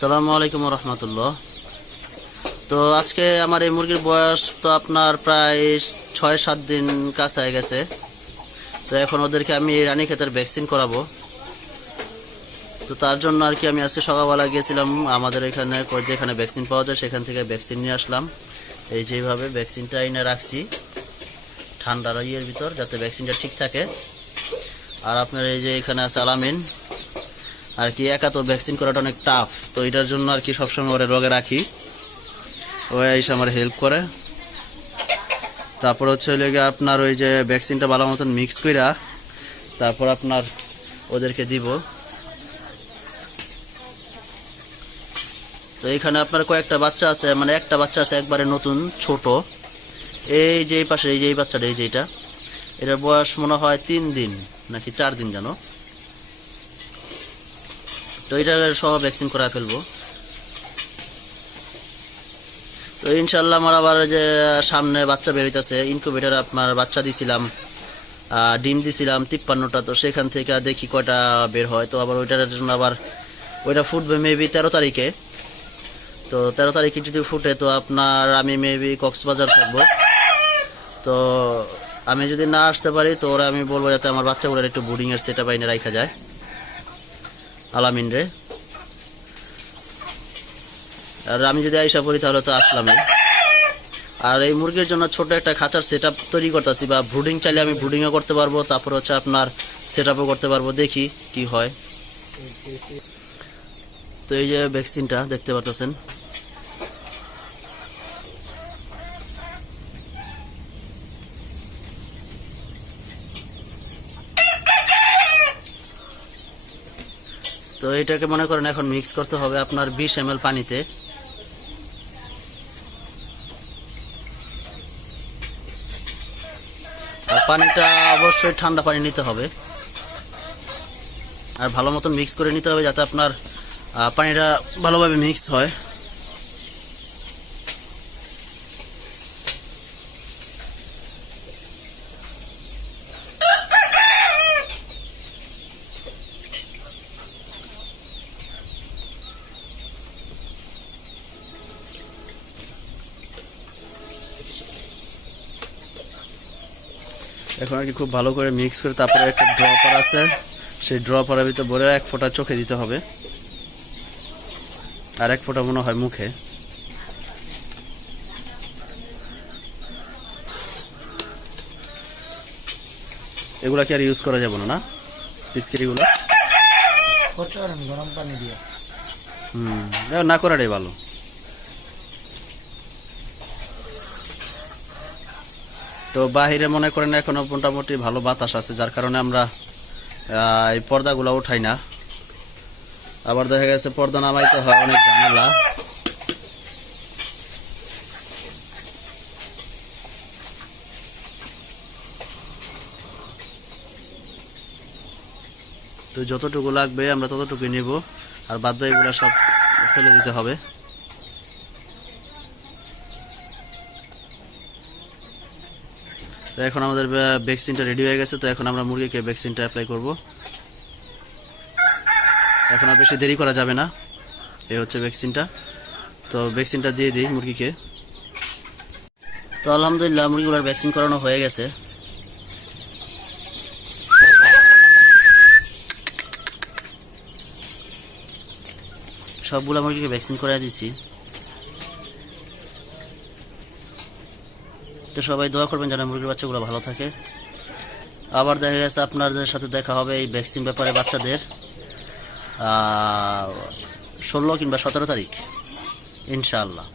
আসসালামু আলাইকুম রহমতুল্লাহ। তো আজকে আমার এই মুরগির বয়স তো আপনার প্রায় 6-7 দিন কাছায় গেছে। তো এখন ওদেরকে আমি রানীক্ষেতের ভ্যাকসিন করাবো। তো তার জন্য আর কি আমি আজকে সকালবেলা গিয়েছিলাম আমাদের এখানে যেখানে ভ্যাকসিন পাওয়া যায় সেখান থেকে ভ্যাকসিন নিয়ে আসলাম। এই যেভাবে ভ্যাকসিনটা এনে রাখছি ঠান্ডার ইয়ের ভিতর যাতে ভ্যাকসিনটা ঠিক থাকে। আর আপনার এই যে এখানে আছে আলামিন আর কি, একা তো ভ্যাকসিন করাটা অনেক টাফ, তো এটার জন্য আর কি সবসময় ওরে রোগে রাখি, ও এসে আমার হেল্প করে। তারপর হচ্ছে আপনার ওই যে ভ্যাকসিনটা ভালো মতন মিক্স কইরা তারপর আপনার ওদেরকে দিব। তো এখানে আপনার কয়েকটা বাচ্চা আছে, মানে একটা বাচ্চা আছে একবারে নতুন ছোট, এই যে পাশে এই যে এই বাচ্চাটা, এই যে এটার বয়স মনে হয় 3 দিন নাকি 4 দিন জানো। তো এটা সহ ভ্যাকসিন করা ফেলবো। তো ইনশাল্লাহ আমার আবার যে সামনে বাচ্চা বেরোইতেছে, ইনকিউবেটরে আপনার বাচ্চা দিছিলাম, ডিম দিছিলাম 53টা। তো সেখান থেকে দেখি কয়টা বের হয়। তো আবার ওইটার জন্য আবার ওইটা ফুটবে মেবি 13 তারিখে। তো 13 তারিখে যদি ফুটে তো আপনার আমি মেবি কক্সবাজার থাকবো। তো আমি যদি না আসতে পারি তো ওরা আমি বলবো যাতে আমার বাচ্চাগুলোর একটু বোর্ডিংয়ের সেটআপ আইনে রাখা যায় আলামিন রে। আর আমি যদি আইসা পড়ি তাহলে তো আসলামই। আর এই মুরগির জন্য ছোট একটা খাঁচার সেটআপ তৈরি করতেছি, বা ব্রুডিং চাইলে আমি ব্রুডিংও করতে পারবো, তারপর হচ্ছে আপনার সেটআপও করতে পারবো, দেখি কি হয়। তো এই যে ভ্যাকসিনটা দেখতে পাচ্ছেন, তো এটাকে মনে করেন এখন মিক্স করতে হবে আপনার 20 ml পানিতে। আর পানিটা অবশ্যই ঠান্ডা পানি নিতে হবে, আর ভালো মতন মিক্স করে নিতে হবে যাতে আপনার পানিটা ভালোভাবে মিক্স হয়। এখন আর কি খুব ভালো করে মিক্স করে তারপরে একটা ড্রপার আছে, সেই ড্রপারের ভিতরে ভরে 1 ফোঁটা চোখে দিতে হবে, আর 1 ফোঁটা মনে হয় মুখে। এগুলা কি আর ইউজ করা যাবে না বিস্কিটগুলো? গরম পানি দিয়ে না করাটাই ভালো। তো বাহিরে মনে করেন এখনো মোটামুটি ভালো বাতাস আছে, যার কারণে আমরা এই পর্দাগুলো উঠাই না। আবার দেখা গেছে পর্দা নামাইতে হয়, অনেক ঝামেলা। তো যতটুকু লাগবে আমরা ততটুকুই নেব, আর বাদ বাকিগুলো সব ফেলে দিতে হবে। তো এখন আমাদের ভ্যাকসিনটা রেডি হয়ে গেছে। তো এখন আমরা মুরগিকে ভ্যাকসিনটা অ্যাপ্লাই করব। এখন আর বেশি দেরি করা যাবে না। এই হচ্ছে ভ্যাকসিনটা। তো ভ্যাকসিনটা দিয়ে দিই মুরগিকে। তো আলহামদুলিল্লাহ মুরগিগুলোর ভ্যাকসিন করানো হয়ে গেছে। সবগুলো মুরগিকে ভ্যাকসিন করাই দিছি। তো সবাই দোয়া করবেন যেন মুরগির বাচ্চাগুলো ভালো থাকে। আবার দেখা গেছে আপনাদের সাথে দেখা হবে এই ভ্যাকসিন ব্যাপারে বাচ্চাদের 16 কিংবা 17 তারিখ ইনশাআল্লাহ।